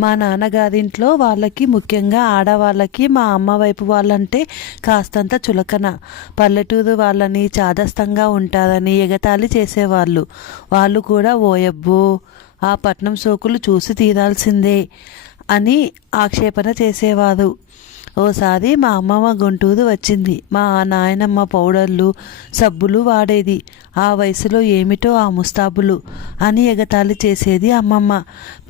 మా నాన్నగారింట్లో వాళ్ళకి ముఖ్యంగా ఆడవాళ్ళకి మా అమ్మ వైపు వాళ్ళంటే కాస్తంత చులకన. పల్లెటూరు వాళ్ళని చాదస్తంగా ఉంటారని ఎగతాళి చేసేవాళ్ళు. వాళ్ళు కూడా ఓయబ్బో ఆ పట్నం సోకులు చూసి తీరాల్సిందే అని ఆక్షేపణ చేసేవారు. ఓసారి మా అమ్మమ్మ గుంటూరు వచ్చింది. మా నాయనమ్మ పౌడర్లు సబ్బులు వాడేది. ఆ వయసులో ఏమిటో ఆ ముస్తాబులు అని ఎగతాళి చేసేది అమ్మమ్మ.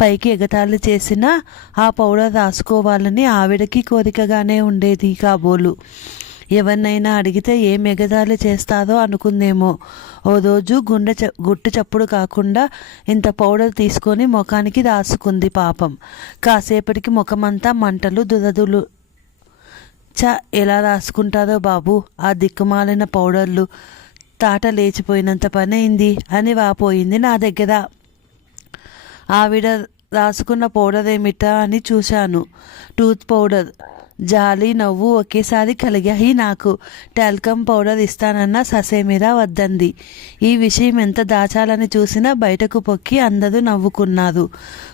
పైకి ఎగతాళి చేసినా ఆ పౌడర్ రాసుకోవాలని ఆవిడకి కోరికగానే ఉండేది కాబోలు. ఎవరినైనా అడిగితే ఏం ఎగతాళి చేస్తారో అనుకుందేమో. ఓ రోజు గుండె చ గుట్టు చప్పుడు కాకుండా ఇంత పౌడర్ తీసుకొని ముఖానికి రాసుకుంది పాపం. కాసేపటికి ముఖమంతా మంటలు దురదులు చ ఎలా రాసుకుంటారో బాబు ఆ దిక్కుమాలిన పౌడర్లు. తాట లేచిపోయినంత పని అయింది అని వాపోయింది నా దగ్గర. ఆవిడ రాసుకున్న పౌడర్ ఏమిటా అని చూశాను. Tooth powder. జాలి నవ్వు ఒకేసారి కలిగాయి నాకు. టాల్కమ్ పౌడర్ ఇస్తానన్న ససేమిరా వద్దంది. ఈ విషయం ఎంత దాచాలని చూసినా బయటకు పొక్కి అందరూ నవ్వుకున్నారు.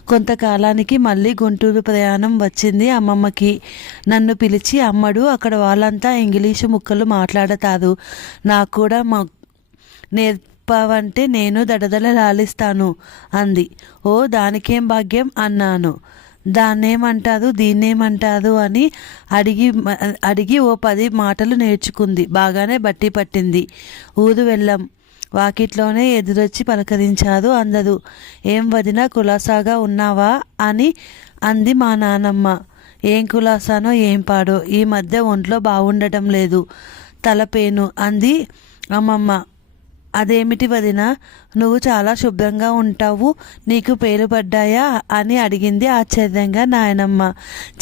కొంతకాలానికి మళ్ళీ గుంటూరు ప్రయాణం వచ్చింది అమ్మమ్మకి. నన్ను పిలిచి అమ్మడు అక్కడ వాళ్ళంతా ఇంగ్లీషు ముక్కలు మాట్లాడతారు. నాకు కూడా మా నేర్పావంటే నేను దడదల లాలిస్తాను అంది. ఓ దానికేం భాగ్యం? అన్నాను. దాన్నేమంటారు దీన్నేమంటారు అని అడిగి అడిగి ఓ పది మాటలు నేర్చుకుంది. బాగానే బట్టి పట్టింది. ఊరు వెళ్ళాం. వాకిట్లోనే ఎదురొచ్చి పలకరించారు అందరూ. ఏం వదిన కులాసాగా ఉన్నావా? అని అంది మా నానమ్మ. ఏం కులాసానో ఏం పాడో? ఈ మధ్య ఒంట్లో బాగుండటం లేదు. తలపేను అంది అమ్మమ్మ. అదేమిటి వదిన? నువ్వు చాలా శుభ్రంగా ఉంటావు. నీకు పేలు పడ్డాయా? అని అడిగింది ఆశ్చర్యంగా నాయనమ్మ.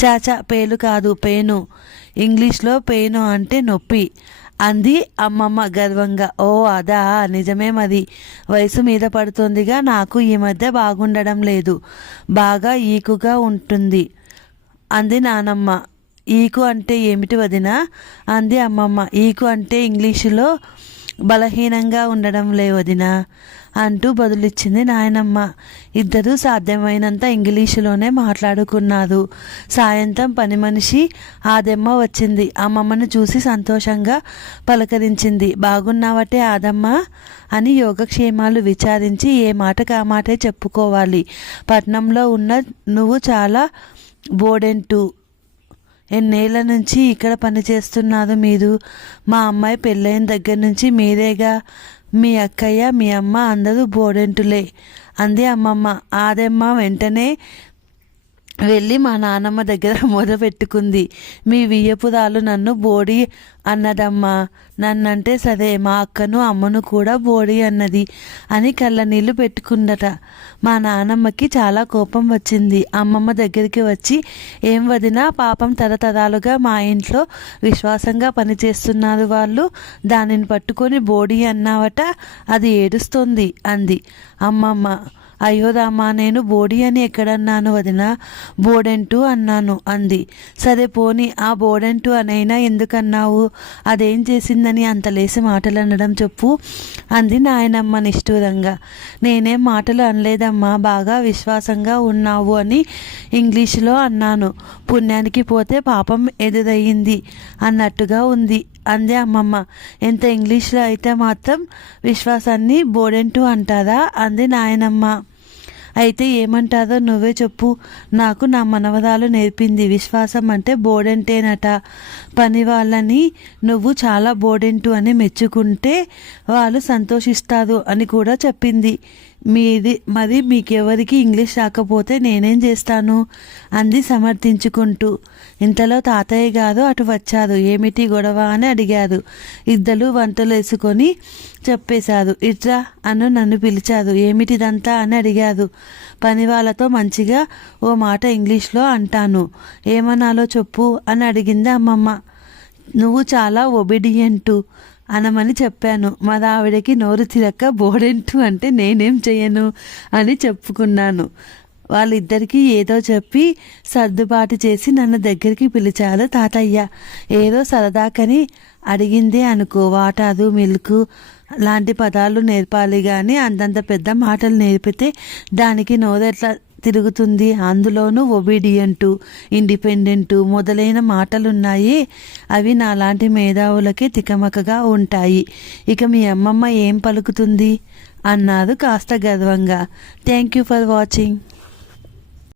చాచా పేలు కాదు పేను. ఇంగ్లీష్లో పేను అంటే నొప్పి. అంది అమ్మమ్మ గర్వంగా. ఓ అదా? నిజమే మరి వయసు మీద పడుతుందిగా. నాకు ఈ మధ్య బాగుండడం లేదు. బాగా ఈకుగా ఉంటుంది. అంది నానమ్మ. ఈకు అంటే ఏమిటి వదిన? అంది అమ్మమ్మ. ఈకు అంటే ఇంగ్లీషులో బలహీనంగా ఉండడం లేవదినా అంటూ బదులిచ్చింది నాయనమ్మ. ఇద్దరూ సాధ్యమైనంత ఇంగ్లీషులోనే మాట్లాడుకున్నారు. సాయంత్రం పని మనిషి ఆదమ్మ వచ్చింది. అమ్మమ్మను చూసి సంతోషంగా పలకరించింది. బాగున్నావటే ఆదమ్మ అని యోగక్షేమాలు విచారించి ఏ మాటకు ఆ మాటే చెప్పుకోవాలి. పట్నంలో ఉన్న నువ్వు చాలా బోడెంటు ఎన్నేళ్ళ నుంచి ఇక్కడ పనిచేస్తున్నారు మీరు? మా అమ్మాయి పెళ్ళైన దగ్గర నుంచి మీరేగా? మీ అక్కయ్య మీ అమ్మ అందరూ బోడెంటులే. అంది అమ్మమ్మ. ఆదమ్మ వెంటనే వెళ్ళి మా నాన్నమ్మ దగ్గర మొదపెట్టుకుంది మీ వియ్యపురాలు నన్ను బోడి అన్నదమ్మా. నన్నంటే సరే మా అక్కను అమ్మను కూడా బోడి అన్నది అని కళ్ళ నీళ్ళు పెట్టుకుందట. మా నానమ్మకి చాలా కోపం వచ్చింది. అమ్మమ్మ దగ్గరికి వచ్చి ఏం వదినా పాపం తరతరాలుగా మా ఇంట్లో విశ్వాసంగా పనిచేస్తున్నారు వాళ్ళు. దానిని పట్టుకొని బోడి అన్నావట అది ఏడుస్తుంది అంది. అమ్మమ్మ అయ్యో రామా నేను బోడి అని ఎక్కడన్నాను వదిన? బోడెంటు అన్నాను అంది. సరే పోని ఆ బోడెంటు అనైనా ఎందుకన్నావు? అదేం చేసిందని అంత లేసి మాటలు అనడం చెప్పు అంది నాయనమ్మ నిష్ఠూరంగా. నేనేం మాటలు అనలేదమ్మా బాగా విశ్వాసంగా ఉన్నావు అని ఇంగ్లీషులో అన్నాను. పుణ్యానికి పోతే పాపం ఎదురయ్యింది అన్నట్టుగా ఉంది అందే అమ్మమ్మ. ఎంత ఇంగ్లీష్లో అయితే మాత్రం విశ్వాసాన్ని బోడెంటు అంటారా? అంది నాయనమ్మ. అయితే ఏమంటారో నువ్వే చెప్పు. నాకు నా మనవరాలు నేర్పింది విశ్వాసం అంటే బోడెంటేనట. పని వాళ్ళని నువ్వు చాలా బోడెంటు అని మెచ్చుకుంటే వాళ్ళు సంతోషిస్తారు అని కూడా చెప్పింది. మీది మరి మీకెవరికి ఇంగ్లీష్ రాకపోతే నేనేం చేస్తాను? అంది సమర్థించుకుంటూ. ఇంతలో తాతయ్య గారు అటు వచ్చారు. ఏమిటి గొడవ అని అడిగారు. ఇద్దరు వంటలు వేసుకొని చెప్పేశారు. ఇట్రా అను నన్ను పిలిచారు. ఏమిటిదంతా అని అడిగారు. పని వాళ్ళతో మంచిగా ఓ మాట ఇంగ్లీష్లో అంటాను. ఏమనాలో చెప్పు అని అడిగింది అమ్మమ్మ. నువ్వు చాలా ఒబిడియంటు అనమని చెప్పాను. మా ఆవిడకి నోరు తిరక్క బోడెంటు అంటే నేనేం చేయను అని చెప్పుకున్నాను. వాళ్ళిద్దరికీ ఏదో చెప్పి సర్దుబాటు చేసి నన్ను దగ్గరికి పిలిచారు తాతయ్య. ఏదో సరదాకని అడిగిందే అనుకో వాటాదు మిల్క్ లాంటి పదాలు నేర్పాలి కానీ అంతంత పెద్ద మాటలు నేర్పితే దానికి నోరెట్లా తిరుగుతుంది. అందులోనూ ఒబీడియంటు ఇండిపెండెంటు మొదలైన మాటలున్నాయి. అవి నాలాంటి మేధావులకి తికమకగా ఉంటాయి. ఇక మీ అమ్మమ్మ ఏం పలుకుతుంది? అన్నారు కాస్త గర్వంగా. Thank you for watching